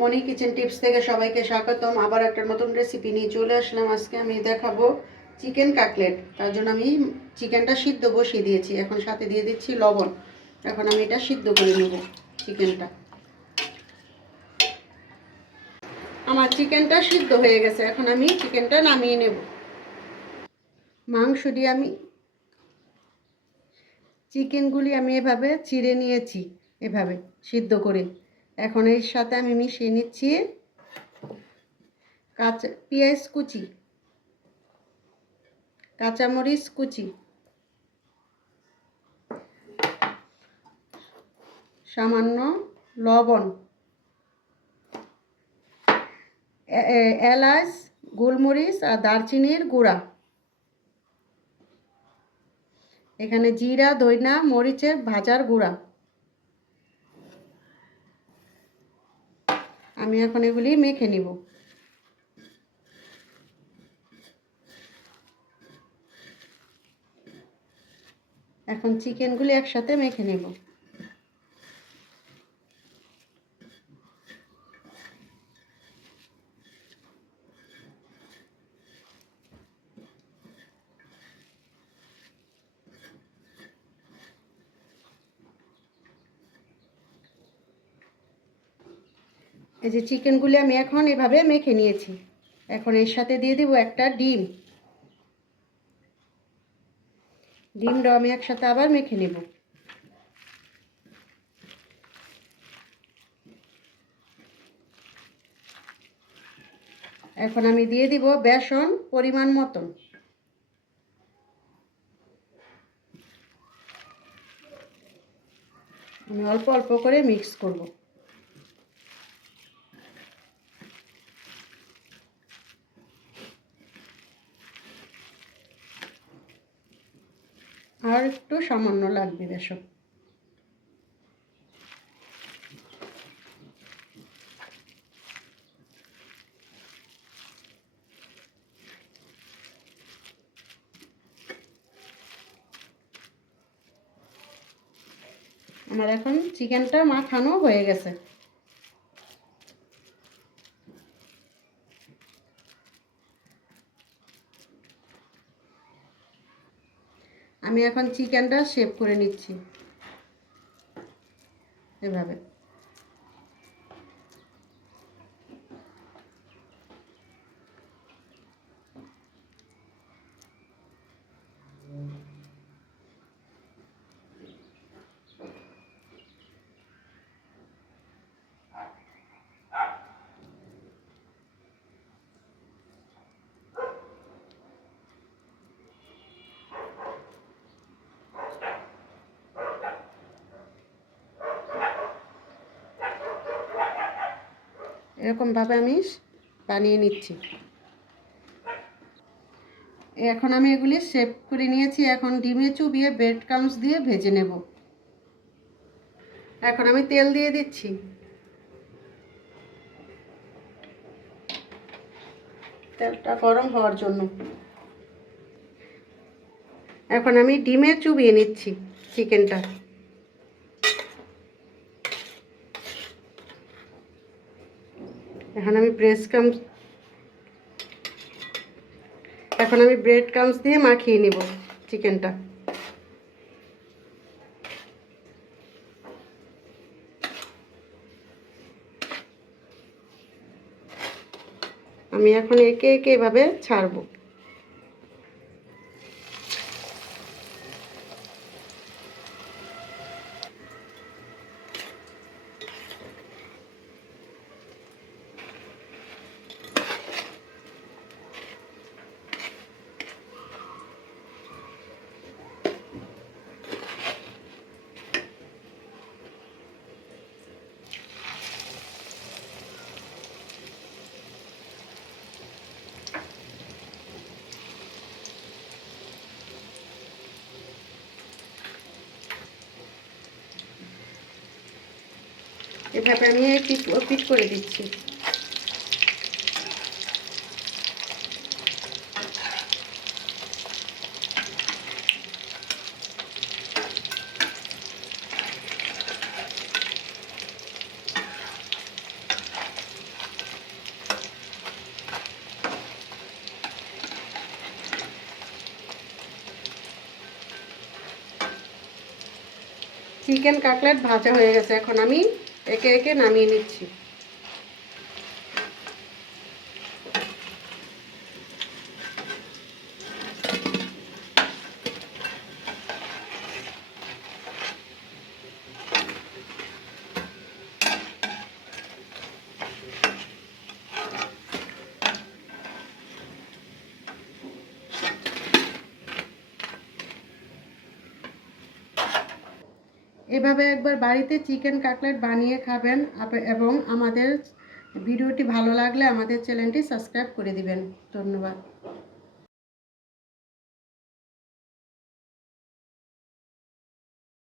মনি kitchen tips থেকে সবাইকে স্বাগতম। আবার একটা নতুন রেসিপি নিয়ে চলে আসলাম। আজকে আমি দেখাবো চিকেন কাটলেট। তার জন্য আমি চিকেনটা সিদ্ধ বসিয়ে দিয়েছি, এখন সাথে দিয়ে দিচ্ছি লবণ। এখন আমি এটা সিদ্ধ করে নেব চিকেনটা। আমার চিকেনটা সিদ্ধ হয়ে গেছে, এখন আমি চিকেনটা নামিয়ে নেব। মাংসটি আমি চিকেনগুলি আমি এভাবে চিড়ে নিয়েছি, এভাবে সিদ্ধ করে। এখন এর সাথে আমি মিশিয়ে নিচ্ছি কাঁচা পেঁয়াজ কুচি, কাঁচামরিচ কুচি, সামান্য লবণ, এলাচ, গোলমরিচ আর দারচিনির গুঁড়া, এখানে জিরা, ধইনা, মরিচের ভাজার গুঁড়া। আমি এখন এগুলি মেখে নিব। এখন চিকেনগুলি একসাথে মেখে নেব। এই যে চিকেনগুলি আমি এখন এভাবে মেখে নিয়েছি। এখন এর সাথে দিয়ে দেব একটা ডিম। ডিমটাও আমি একসাথে আবার মেখে নেব। এখন আমি দিয়ে দিব বেসন পরিমাণ মতন। আমি অল্প অল্প করে মিক্স করব। আর একটু সামান্য লাগবে বেসন। আমার এখন চিকেনটা মাখানো হয়ে গেছে। আমি এখন চিকেনটা শেপ করে নিচ্ছি এভাবে। এরকমভাবে আমি বানিয়ে নিচ্ছি। এখন আমি এগুলি শেপ করে নিয়েছি। এখন ডিমে চুবিয়ে ব্রেড ক্রাম্বস দিয়ে ভেজে নেব। এখন আমি তেল দিয়ে দিচ্ছি। তেলটা গরম হওয়ার জন্য। এখন আমি ডিমে চুবিয়ে নিচ্ছি চিকেনটা। এখন আমি ব্রেড ক্রাম্বস দিয়ে মাখিয়ে নিব চিকেনটা। আমি এখন একে একে এভাবে ছাড়বো। এভাবে আমি পিট করে দিচ্ছি। চিকেন কাটলেট ভাজা হয়ে গেছে, এখন আমি একে একে নামিয়ে নিচ্ছি। এভাবে একবার বাড়িতে চিকেন কাটলেট বানিয়ে খাবেন এবং আমাদের ভিডিওটি ভালো লাগলে আমাদের চ্যানেলটি সাবস্ক্রাইব করে দিবেন। ধন্যবাদ।